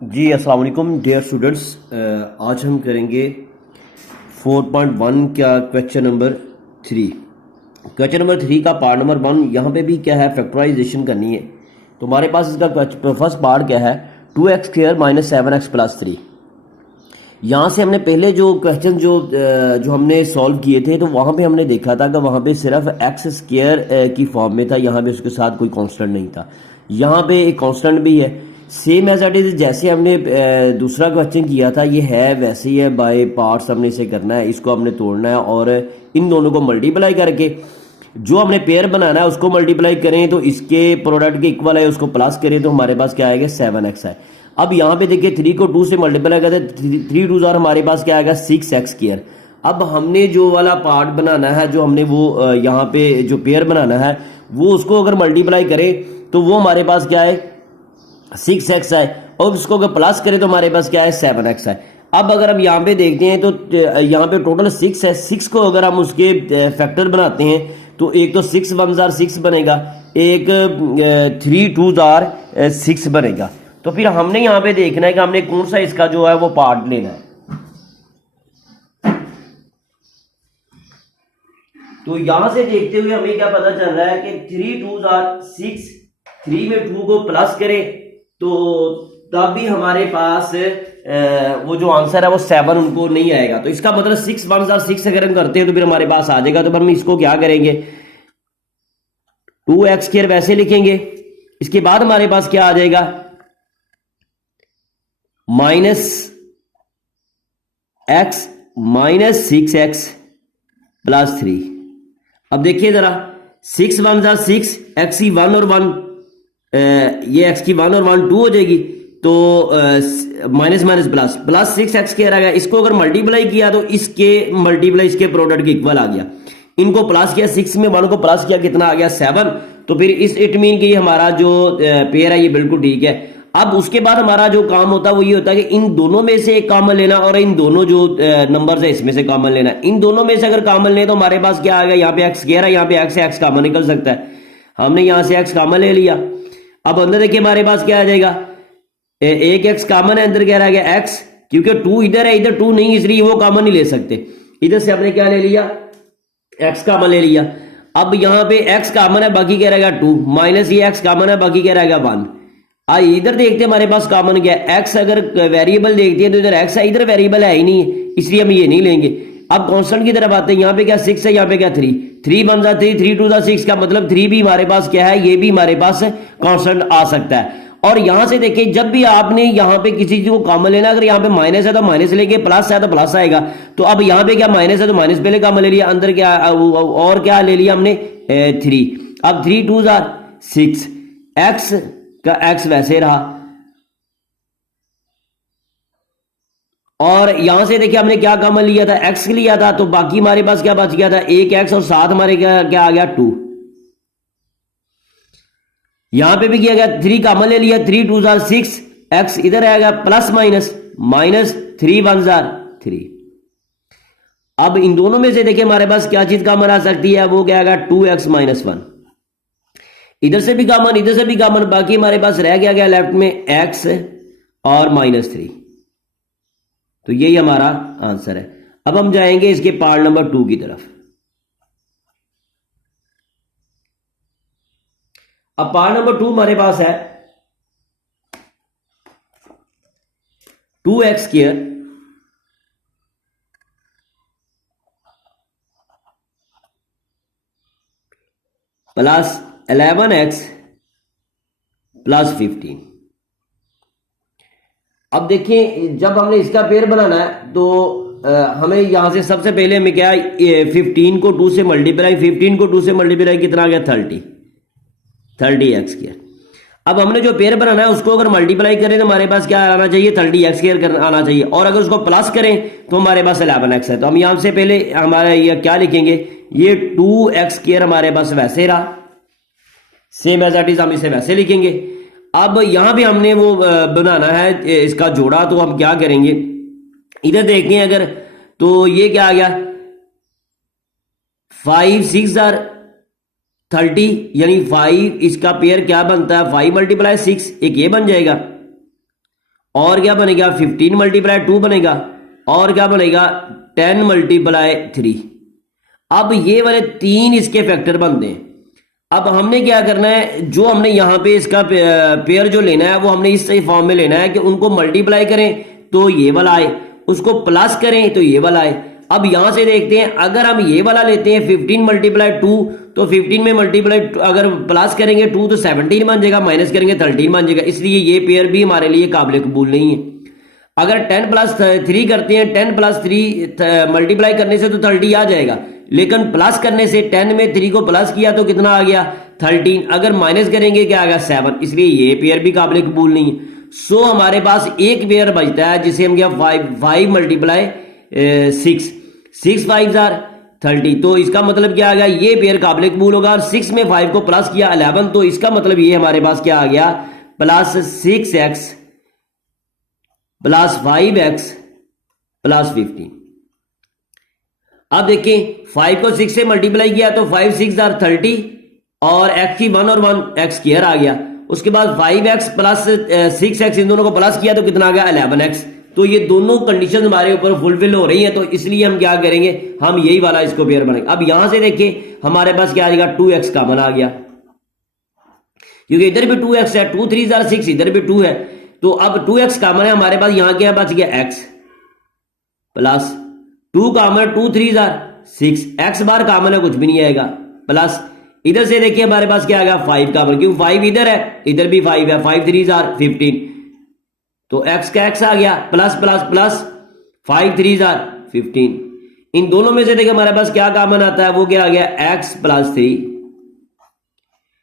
जी अस्सलाम वालेकुम dear students. आज हम करेंगे 4.1 का क्वेश्चन नंबर 3। क्वेश्चन नंबर 3 का पार्ट नंबर 1 यहाँ पे भी क्या है, फैक्टराइजेशन करनी है। तो हमारे पास इसका फर्स्ट पार्ट क्या है, 2x² माइनस 7x प्लस 3। यहाँ से हमने पहले जो क्वेश्चन जो हमने सॉल्व किए थे, तो वहाँ पे हमने देखा था कि वहाँ पे सिर्फ x² की फॉर्म में था, यहाँ पे उसके साथ कोई कांस्टेंट नहीं था। यहाँ पे एक कांस्टेंट भी है, सेम एज इट इज जैसे हमने दूसरा क्वेश्चन किया था, ये है वैसे ही है। बाय पार्ट्स हमने इसे करना है, इसको हमने तोड़ना है और इन दोनों को मल्टीप्लाई करके जो हमने पेयर बनाना है उसको मल्टीप्लाई करें तो इसके प्रोडक्ट के इक्वल है, उसको प्लस करें तो हमारे पास क्या आएगा, 7x है। अब यहाँ पे देखिए 3 को 2 से मल्टीप्लाई करते हैं, 3 2 और हमारे पास क्या आएगा, 6x²। अब हमने जो वाला पार्ट बनाना है, जो हमने वो यहाँ पे जो पेयर बनाना है, वो उसको अगर मल्टीप्लाई करें तो वो हमारे पास क्या है, 6x है, और उसको अगर प्लस करें तो हमारे पास क्या है, 7x है। अब अगर हम यहाँ पे देखते हैं तो यहाँ पे टोटल 6 है। 6 को अगर हम उसके फैक्टर बनाते हैं तो एक तो 6 1 जार 6 बनेगा, एक 3 2 जार 6 बनेगा। तो फिर हमने यहाँ पे देखना है कि हमने कौन सा इसका जो है वो पार्ट लेना है। तो यहां से देखते हुए हमें क्या पता चल रहा है कि 3 2 जार 6, 3 में 2 को प्लस करें तो तब भी हमारे पास वो जो आंसर है वो 7 उनको नहीं आएगा। तो इसका मतलब 6 1 जार 6 अगर हम करते हैं तो फिर हमारे पास आ जाएगा। तो हम इसको क्या करेंगे, 2x² वैसे लिखेंगे, इसके बाद हमारे पास क्या आ जाएगा, minus x minus 6x plus 3। अब देखिए जरा, 6 1 जार 6, x की 1 और 1, ये x की 1 और 1 2 हो जाएगी, तो minus minus plus plus 6x² आ गया। इसको अगर मल्टीप्लाई किया तो इसके मल्टीप्लाई इसके प्रोडक्ट के इक्वल आ गया। इनको प्लस किया, 6 में 1 को प्लस किया, कितना आ गया, 7। तो फिर इस इट मीन कि हमारा जो पेयर है ये बिल्कुल ठीक है। अब उसके बाद हमारा जो काम होता है वो ये होता है कि इन दोनों में से एक कॉमन लेना और इन दोनों जो नंबर्स है इसमें से कॉमन लेना। इन दोनों में से अगर कॉमन ले तो हमारे पास क्या आ गया, यहाँ पे x² है, यहाँ पे x है, x कॉमन निकल सकता है। हमने यहाँ से x कॉमन ले लिया। अब अंदर देखिए हमारे पास क्या आ जाएगा, एक x कॉमन है, अंदर क्या रह गया, x, क्योंकि 2 इधर है, इधर 2 नहीं, इसलिए वो कॉमन नहीं ले सकते। इधर से हमने क्या ले लिया, x कॉमन ले लिया। अब यहाँ पे x कॉमन है, बाकी क्या रहेगा 2, माइनस ये x कॉमन है, बाकी क्या रहेगा 1। इधर देखते हैं हमारे पास कॉमन क्या है, x अगर वेरिएबल देखते हैं तो इधर x है, इधर वेरिएबल है ही नहीं है, इसलिए हम ये नहीं लेंगे। अब कांस्टेंट की तरफ आते हैं, यहाँ पे क्या 6 है, यहाँ पे क्या 3, 3 1 जार 3, 3 2 जार 6 का मतलब 3 भी हमारे पास क्या है, ये भी हमारे पास कांस्टेंट आ सकता है। और यहां से देखिए, जब भी आपने यहाँ पे किसी चीज को कॉमन लेना, अगर यहाँ पे माइनस है तो माइनस लेके, प्लस है तो प्लस आएगा। तो अब यहाँ पे क्या माइनस है तो माइनस पहले कॉमन ले लिया, अंदर क्या और क्या ले लिया हमने, 3। अब 3 2 जार 6, x का x वैसे रहा, और यहां से देखिए हमने क्या कॉमन लिया था, x लिया था, तो बाकी हमारे पास क्या बच गया था, एक x और साथ हमारे क्या आ गया 2। यहां पे भी किया गया, 3 कॉमन ले लिया, 3 2 जार 6, x इधर आएगा प्लस माइनस माइनस 3 1 जार 3। अब इन दोनों में से देखिए हमारे पास क्या चीज कॉमन आ सकती है, वो क्या आएगा 2x माइनस 1। इधर से भी कॉमन, इधर से भी कॉमन, बाकी हमारे पास रह गया लेफ्ट में x और माइनस 3। तो यही हमारा आंसर है। अब हम जाएंगे इसके पार्ट नंबर 2 की तरफ। अब पार्ट नंबर 2 हमारे पास है 2x² प्लस 11x प्लस 15। अब देखिए जब हमने इसका पेयर बनाना है तो हमें यहां से सबसे पहले हमें क्या, 15 को 2 से मल्टीप्लाई, 15 को 2 से मल्टीप्लाई कितना आ गया, 30x²। अब हमने जो पेयर बनाना है उसको अगर मल्टीप्लाई करें तो हमारे पास क्या आना चाहिए, 30x² आना चाहिए, और अगर उसको प्लस करें तो हमारे पास 11x है। तो हम यहां से पहले हमारा ये क्या लिखेंगे, ये 2x² हमारे पास वैसे रहा, सेम एज इट इज हम इसे वैसे लिखेंगे। अब यहां भी हमने वो बनाना है इसका जोड़ा, तो हम क्या करेंगे, इधर देखते हैं अगर, तो ये क्या आ गया, 5 6 जार 30, यानी 5 इसका पेयर क्या बनता है, 5 × 6, एक ये बन जाएगा, और क्या बनेगा 15 मल्टीप्लाई 2 बनेगा, और क्या बनेगा 10 मल्टीप्लाई 3। अब ये वाले तीन इसके फैक्टर बनते हैं। अब हमने क्या करना है, जो हमने यहाँ पे इसका पेयर जो लेना है वो हमने इस फॉर्म में लेना है कि उनको मल्टीप्लाई करें तो ये वाला आए, उसको प्लस करें तो ये वाला आए। अब यहां से देखते हैं, अगर हम ये वाला लेते हैं 15 मल्टीप्लाई 2, तो 15 में मल्टीप्लाई अगर प्लस करेंगे 2 तो 17 बन जाएगा, माइनस करेंगे 13 बन जाएगा, इसलिए ये पेयर भी हमारे लिए काबिल कबूल नहीं है। अगर 10 प्लस 3 करते हैं, 10 प्लस 3 मल्टीप्लाई करने से तो 30 आ जाएगा, लेकिन प्लस करने से 10 में 3 को प्लस किया तो कितना आ गया 13, अगर माइनस करेंगे क्या आ गया 7, इसलिए ये पेयर भी काबिल कबूल नहीं है। सो हमारे पास एक पेयर बचता है जिसे हम क्या 5 मल्टीप्लाई 6 5 30, तो इसका मतलब क्या आ गया, ये पेयर काबिल कबूल होगा। और 6 में 5 को प्लस किया 11, तो इसका मतलब ये हमारे पास क्या आ गया plus 6x plus 5x plus 15। अब देखिए 5 को 6 से मल्टीप्लाई किया तो 5 6 30, और x की 1 और 1 x स्क्वायर आ गया। उसके बाद 5x प्लस 6x इन दोनों को प्लस किया तो कितना आ गया 11x। तो ये दोनों कंडीशन हमारे ऊपर फुलफिल हो रही है, तो इसलिए हम क्या करेंगे, हम यही वाला इसको पेयर बनाएंगे। अब यहां से देखिए हमारे पास क्या आ जाएगा 2x कॉमन आ गया, क्योंकि इधर भी 2x है, 2 3 6, इधर भी 2 है, तो अब 2x कॉमन है हमारे पास। यहां क्या बच गया x प्लस 2 कॉमन, 2 3 6, x बार कॉमन है कुछ भी नहीं आएगा, प्लस इधर से देखिए हमारे पास क्या आ गया 5 कॉमन, क्योंकि 5 इधर है, इधर भी 5 है, 5 3 15, तो x का x आ गया प्लस प्लस प्लस 5 3 15। इन दोनों में से देखिए हमारे पास क्या कॉमन आता है, वो क्या आ गया x प्लस 3,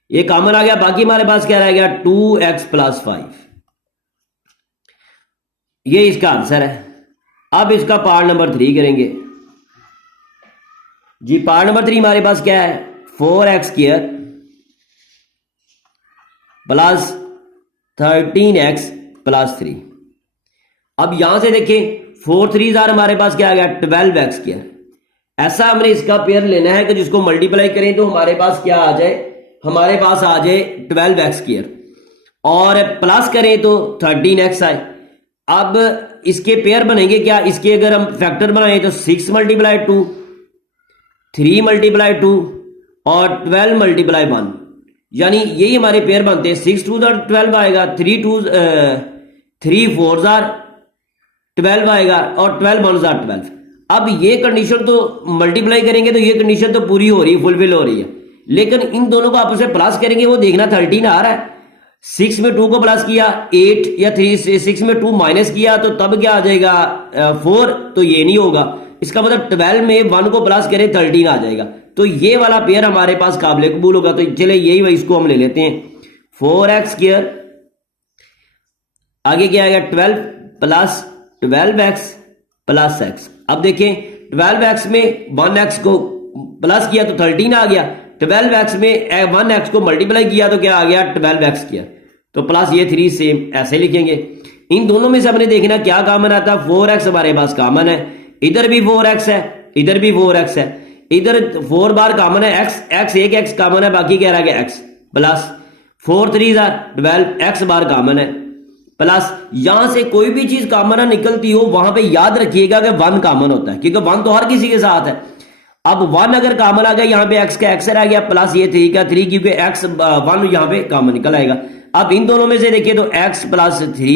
ये कॉमन आ गया। बाकी हमारे पास क्या रह गया 2x प्लस 5, ये इसका आंसर है। अब इसका पार्ट नंबर 3 करेंगे जी। पार्ट नंबर 3 हमारे पास क्या है 4x square plus 13x plus 3। अब यहां से देखिए 4 3 हमारे पास क्या आ गया 12x स्क्वायर। ऐसा हमने इसका पेयर लेना है कि जिसको मल्टीप्लाई करें तो हमारे पास क्या आ जाए, हमारे पास आ जाए 12x स्क्वायर, और प्लस करें तो 13x आए। अब इसके पेयर बनेंगे क्या, इसके अगर हम फैक्टर बनाएं तो 6 मल्टीप्लाई 2, 3 मल्टीप्लाई 2 और 12 मल्टीप्लाई 1, यानी यही हमारे पेयर बनते हैं। 6 2 12 आएगा, 3 4 12 आएगा, और 12 1 12। अब ये कंडीशन तो मल्टीप्लाई करेंगे तो ये कंडीशन तो पूरी हो रही है, फुलफिल हो रही है, लेकिन इन दोनों को आपस में प्लस करेंगे, वो देखना 13 आ रहा है। 6 में 2 को प्लस किया 8, या 6 में 2 माइनस किया तो तब क्या आ जाएगा 4, तो ये नहीं होगा। इसका मतलब 12 में 1 को प्लस करें 13 आ जाएगा, तो ये वाला पेयर हमारे पास काबिल कबूल होगा। तो चले यही वही इसको हम ले लेते हैं 4x स्क्वायर, आगे क्या आएगा 12 प्लस 12x प्लस x। अब देखें 12x में 1x को प्लस किया तो 13 आ गया, 12x में 1x को मल्टीप्लाई किया तो क्या आ गया 12x किया, तो प्लस ये 3 सेम ऐसे लिखेंगे। इन दोनों में से हमने देखना क्या कॉमन आता है, 4x हमारे पास कॉमन है, इधर भी 4x है, इधर भी 4x है, इधर 4 बार कॉमन है, x एक x कॉमन है, बाकी क्या रह गया x प्लस 4 3 12, x बार कॉमन है, प्लस यहां से कोई भी चीज कॉमन निकलती हो वहां पे याद रखिएगा कि 1 कॉमन होता है, क्योंकि 1 तो हर किसी के साथ है। अब 1 अगर कॉमन आ गया यहाँ पे x का x रह गया, प्लस ये 3 का 3, क्योंकि x 1 यहाँ पे कॉमन निकल आएगा। अब इन दोनों में से देखिए तो x प्लस 3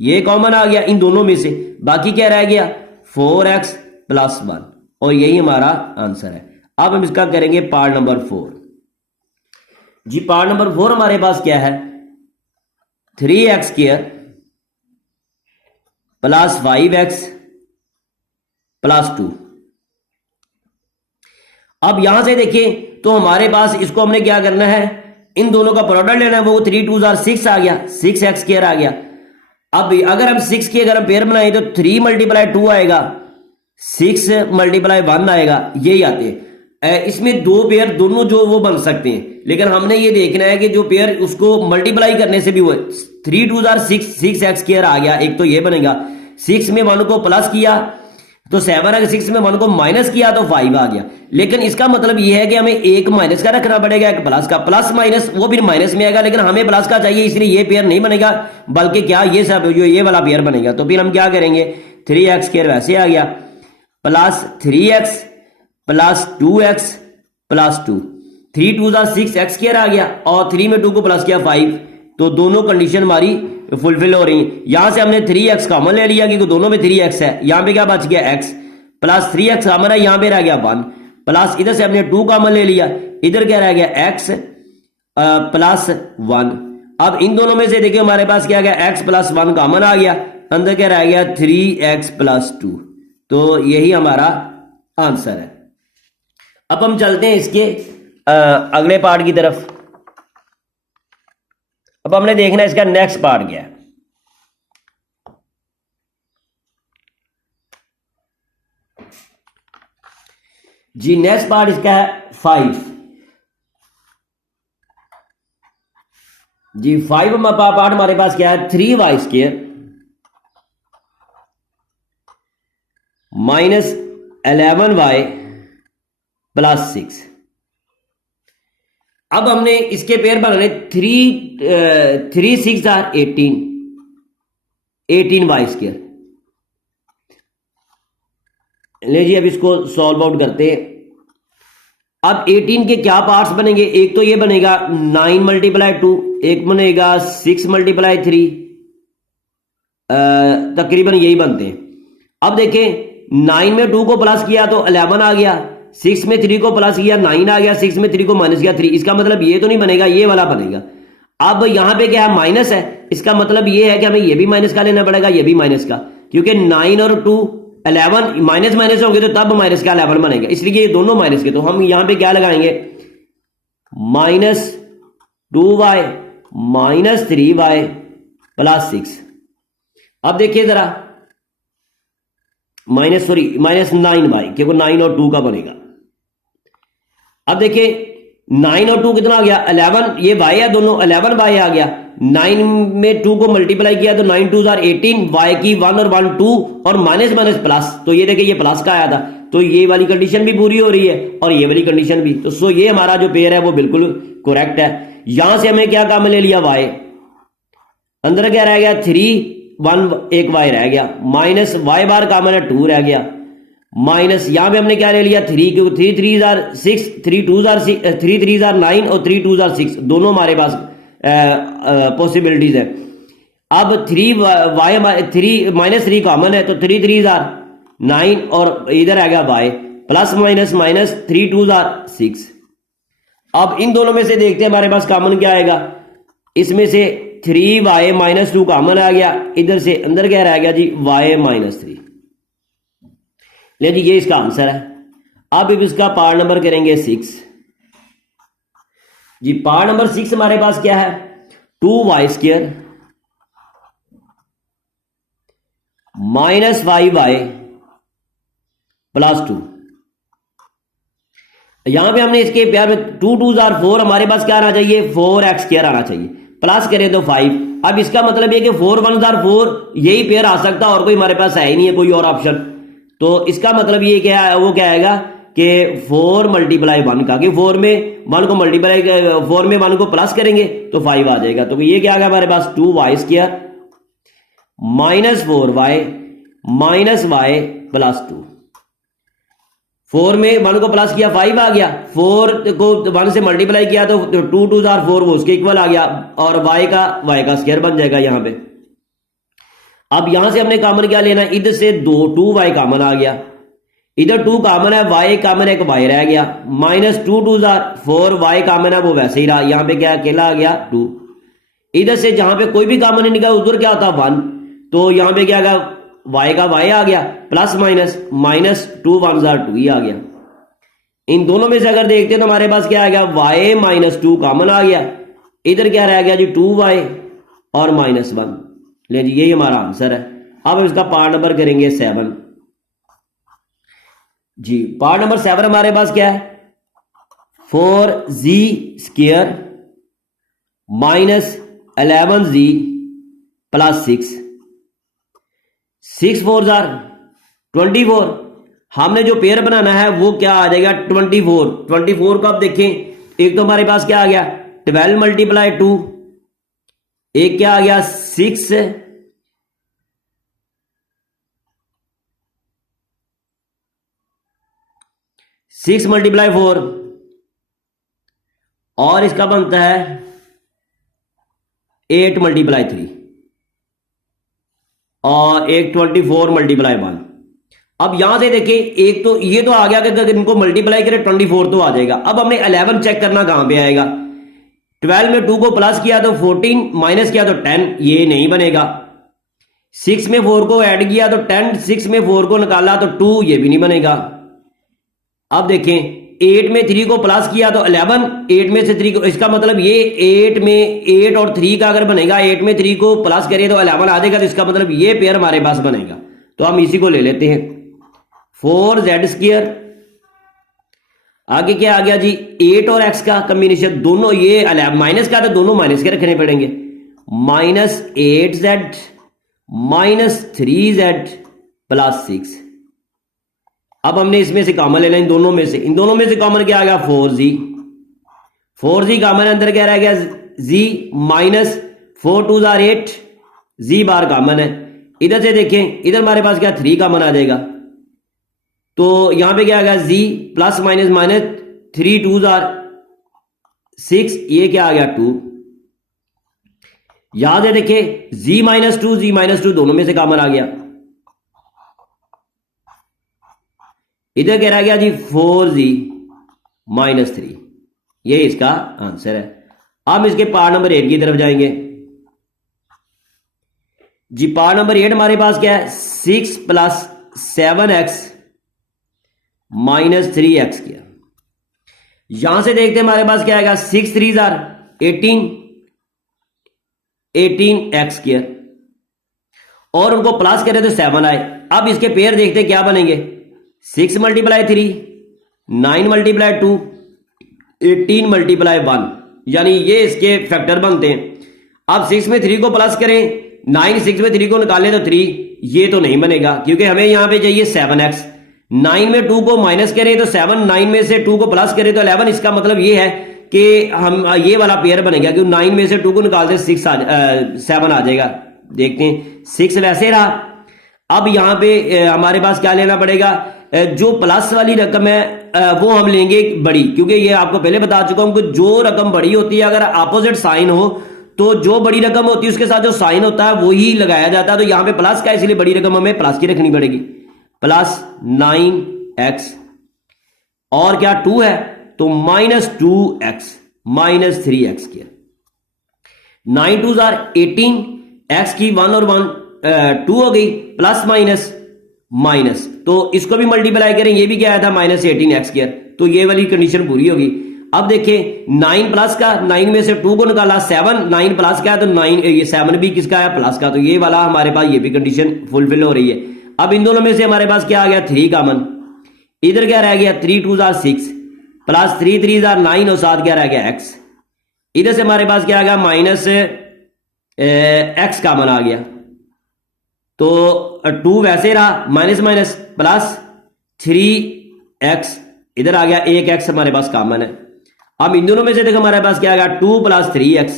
ये कॉमन आ गया इन दोनों में से, बाकी क्या रह गया 4x प्लस 1, और यही हमारा आंसर है। अब हम इसका करेंगे पार्ट नंबर 4 जी। पार्ट नंबर 4 हमारे पास क्या है 3x square plus 5x plus 2। अब यहां से देखिए तो हमारे पास इसको हमने क्या करना है, इन दोनों का प्रोडक्ट लेना है, वो 3 2 6 आ गया, 6x स्क्वायर आ गया। अब अगर हम 6 की अगर हम पेयर बनाए तो 3 मल्टीप्लाई 2 आएगा, 6 मल्टीप्लाई 1 आएगा, यही आते हैं। इसमें दो पेयर दोनों जो वो बन सकते हैं, लेकिन हमने ये देखना है कि जो पेयर उसको मल्टीप्लाई करने से भी वो 3 2 6 6x स्क्वायर आ गया, एक तो ये बनेगा। 6 में 1 को प्लस किया तो 7 अगर 6 में 1 को माइनस किया तो 5 आ गया। लेकिन इसका मतलब यह है कि हमें एक माइनस का रखना पड़ेगा, एक प्लस का। प्लस माइनस वो फिर माइनस में आएगा, लेकिन हमें प्लस का चाहिए, इसलिए ये पेयर नहीं बनेगा, बल्कि क्या ये सब जो ये वाला पेयर बनेगा। तो फिर हम क्या करेंगे, 3x² वैसे आ गया, plus 3x plus 2x plus 2, 3 2 6x² आ गया, और 3 में 2 को प्लस किया 5। तो दोनों कंडीशन हमारी फुलफिल हो रही है। यहां से हमने 3x कॉमन ले लिया क्योंकि दोनों में 3x है। यहां पे क्या बच गया, x प्लस 3x कॉमन है, यहां पे रह गया 1, प्लस इधर से हमने 2 कॉमन ले लिया, इधर क्या रह गया, x प्लस 1। अब इन दोनों में से देखिए हमारे पास क्या गया, x प्लस 1 कॉमन आ गया, अंदर क्या रह गया, 3x प्लस 2। तो यही हमारा आंसर है। अब हम चलते हैं इसके अगले पार्ट की तरफ। अब हमने देखना है इसका नेक्स्ट पार्ट क्या है। जी नेक्स्ट पार्ट इसका है 5। जी 5 पार्ट हमारे पास क्या है, 3y² माइनस 11y प्लस 6। अब हमने इसके पेयर बनाने 3 6 आर 18y²। ले जी अब इसको सॉल्व आउट करते हैं। अब 18 के क्या पार्ट्स बनेंगे, एक तो ये बनेगा 9 मल्टीप्लाई 2, एक बनेगा 6 मल्टीप्लाई 3, तकरीबन यही बनते हैं। अब देखें 9 में 2 को प्लस किया तो 11 आ गया, 6 में 3 को प्लस किया 9 आ गया, 6 में 3 को माइनस किया 3। इसका मतलब ये तो नहीं बनेगा, ये वाला बनेगा। अब यहां पे क्या है, माइनस है, इसका मतलब ये है कि हमें ये भी माइनस का लेना पड़ेगा, ये भी माइनस का, क्योंकि 9 और 2 11 माइनस माइनस होंगे तो तब माइनस का 11 बनेगा, इसलिए ये दोनों माइनस के। तो हम यहां पे क्या लगाएंगे, -2y -3y प्लस 6। अब देखिए जरा -9y, क्योंकि 9 और 2 का बनेगा। अब देखिए 9 और 2 कितना आ गया, 11, ये y है दोनों, 11y आ गया। 9 में 2 को मल्टीप्लाई किया तो 9 2 18, y की 1 और 1 2, और माइनस माइनस प्लस, तो ये देखिए ये प्लस का आया था, तो ये वाली कंडीशन भी पूरी हो रही है और ये वाली कंडीशन भी। तो सो ये हमारा जो पेयर है वो बिल्कुल करेक्ट है। यहां से हमें क्या काम ले लिया, y, अंदर क्या रह गया 3 1 एक y रह गया, माइनस y बार कॉमन है 2 रह गया, माइनस यहां पे हमने क्या ले लिया 3, क्योंकि 3 3 6, 3 2 3 3 9 और 3 2 6, दोनों हमारे पास पॉसिबिलिटीज है। अब 3 माइनस 3 कॉमन है तो 3 3 9, और इधर आ गया y, प्लस माइनस माइनस 3 2 6। अब इन दोनों में से देखते हैं हमारे पास कॉमन क्या आएगा, इसमें से 3y -2 कॉमन आ गया, इधर से अंदर क्या रह गया जी, y -3। ले जी ये इसका आंसर है। अब इसका पार्ट नंबर करेंगे 6। जी पार्ट नंबर 6 हमारे पास क्या है, 2y² -5y प्लस 2। यहां पे हमने इसके प्यार में 2 2 4, हमारे पास क्या आना चाहिए, 4x² आना चाहिए, प्लस करें तो 5। अब इसका मतलब ये कि 4 1 4, यही पेयर आ सकता है और कोई हमारे पास है ही नहीं है कोई और ऑप्शन। तो इसका मतलब ये क्या है, वो क्या आएगा कि 4 × 1 का, कि 4 में 1 को मल्टीप्लाई 4 में 1 को प्लस करेंगे तो 5 आ जाएगा। तो ये क्या आ गया हमारे पास, 2y² -4y -y प्लस 2। 4 में 1 को प्लस किया 5 आ गया, 4 को 1 से मल्टीप्लाई किया तो 2 2 4 वो उसके इक्वल आ गया, और y का स्क्वायर बन जाएगा यहां पे। अब यहां से हमने कॉमन क्या लेना, इधर से 2y कॉमन आ गया, इधर 2 कॉमन है, y कॉमन है, एक y रह गया, -2 2 4, y कॉमन है वो वैसे ही रहा, यहां पे क्या अकेला आ गया 2। इधर से जहां पे कोई भी कॉमन नहीं निकला उधर क्या होता 1, तो यहां पे क्या आ गया, y का y आ गया, प्लस माइनस -2 1 2 ही आ गया। इन दोनों में से अगर देखते हैं तो हमारे पास क्या आ गया, y -2 कॉमन आ गया, इधर क्या रह गया जी 2y और -1। ले जी यही हमारा आंसर है। अब इसका पार्ट नंबर करेंगे 7। जी पार्ट नंबर 7 हमारे पास क्या है, 4z² -11z प्लस 6, 6 4 24। हमने जो पेयर बनाना है वो क्या आ जाएगा 24 को आप देखें, एक तो हमारे पास क्या आ गया 12 मल्टीप्लाई 2, एक क्या आ गया 6 मल्टीप्लाई 4, और इसका बनता है 8 मल्टीप्लाई 3, और एक 24 मल्टीप्लाई 1। अब यहां से देखिए, एक तो ये तो आ गया कि अगर इनको मल्टीप्लाई करें 24 तो आ जाएगा। अब हमने 11 चेक करना कहां पे आएगा, 12 में 2 को प्लस किया तो 14, माइनस किया तो 10, ये नहीं बनेगा। 6 में 4 को ऐड किया तो 10, 6 में 4 को निकाला तो 2, ये भी नहीं बनेगा। अब देखें 8 में 3 को प्लस किया तो 11, 8 में से 3 को, इसका मतलब ये 8 में 8 और 3 का अगर बनेगा, 8 में 3 को प्लस करिए तो 11 आ जाएगा, तो इसका मतलब ये पेयर हमारे पास बनेगा। तो हम इसी को ले लेते हैं 4z²। आगे क्या आ गया जी 8 और x का कॉम्बिनेशन, दोनों ये माइनस का तो दोनों माइनस के रखने पड़ेंगे, -8z -3z + 6। अब हमने इसमें से कॉमन लेना, इन दोनों में से कॉमन क्या आ गया 4z, 4z कॉमन अंदर क्या रह गया z, -4 2 = 8, z बार कॉमन है। इधर से देखें, इधर हमारे पास क्या 3 कॉमन आ जाएगा, तो यहां पे क्या आ गया z +- 3 2 = 6, ये क्या आ गया 2। याद है देखिए z -2 दोनों में से कॉमन आ गया, इधर क्या रह गया जी 4z -3, ये इसका आंसर है। अब इसके पार्ट नंबर 8 की तरफ जाएंगे जी। पार्ट नंबर 8 हमारे पास क्या है 6 + 7x - 3x किया। यहां से देखते हैं हमारे पास क्या आएगा 6 3 = 18, 18x², और उनको प्लस करें तो 7 आए। अब इसके पेयर देखते हैं क्या बनेंगे, 6 मल्टीप्लाई 3, 9 मल्टीप्लाई 2, 18 मल्टीप्लाई 1, यानी ये इसके फैक्टर बनते हैं। अब 6 में 3 को प्लस करें, 9 6 में 3 को निकालें तो 3, ये तो नहीं बनेगा क्योंकि हमें यहां पे चाहिए 7x। 9 में 2 को माइनस करें तो 7, 9 में से 2 को प्लस करें तो 11, इसका मतलब ये है कि हम ये वाला पेयर बनेगा, क्योंकि 9 में से 2 को निकालते 7 आ जाएगा। देखते हैं 6 वैसे रहा। अब यहां पे हमारे पास क्या लेना पड़ेगा, जो प्लस वाली रकम है वो हम लेंगे बड़ी, क्योंकि ये आपको पहले बता चुका हूं कि जो रकम बड़ी होती है अगर अपोजिट साइन हो तो जो बड़ी रकम होती है उसके साथ जो साइन होता है वो ही लगाया जाता है। तो यहां पे प्लस का, इसलिए बड़ी रकम हमें प्लस की रखनी पड़ेगी, +9x, और क्या 2 है तो -2x -3x²। 9 2 = 18, x की 1 और 1 2 हो गई, प्लस माइनस, तो इसको भी मल्टीप्लाई करें, ये भी क्या आया था -18x², तो ये वाली कंडीशन पूरी होगी। अब देखें 9 प्लस का, 9 में से 2 को निकाला 7, 9 प्लस का है तो 9, ये 7 भी किसका है प्लस का, तो ये वाला हमारे पास ये भी कंडीशन फुलफिल हो रही है। अब इन दोनों में से हमारे पास क्या आ गया 3 कॉमन, इधर क्या रह गया 3 2 = 6, प्लस 3 3 = 9, और साथ क्या रह गया x। इधर से हमारे पास क्या आ गया -x कॉमन आ गया, तो 2 वैसे रहा, माइनस प्लस 3x, इधर आ गया 1x हमारे पास कॉमन है। अब इन दोनों में से देखो हमारे पास क्या आ गया 2 + 3x,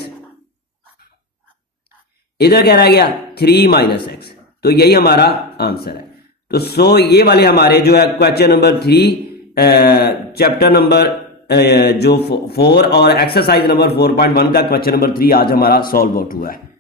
इधर क्या रह गया 3 - x, तो यही हमारा आंसर है। तो ये वाले हमारे जो है क्वेश्चन नंबर 3 चैप्टर नंबर जो 4 और एक्सरसाइज नंबर 4.1 का क्वेश्चन नंबर 3 आज हमारा सॉल्व आउट हुआ है।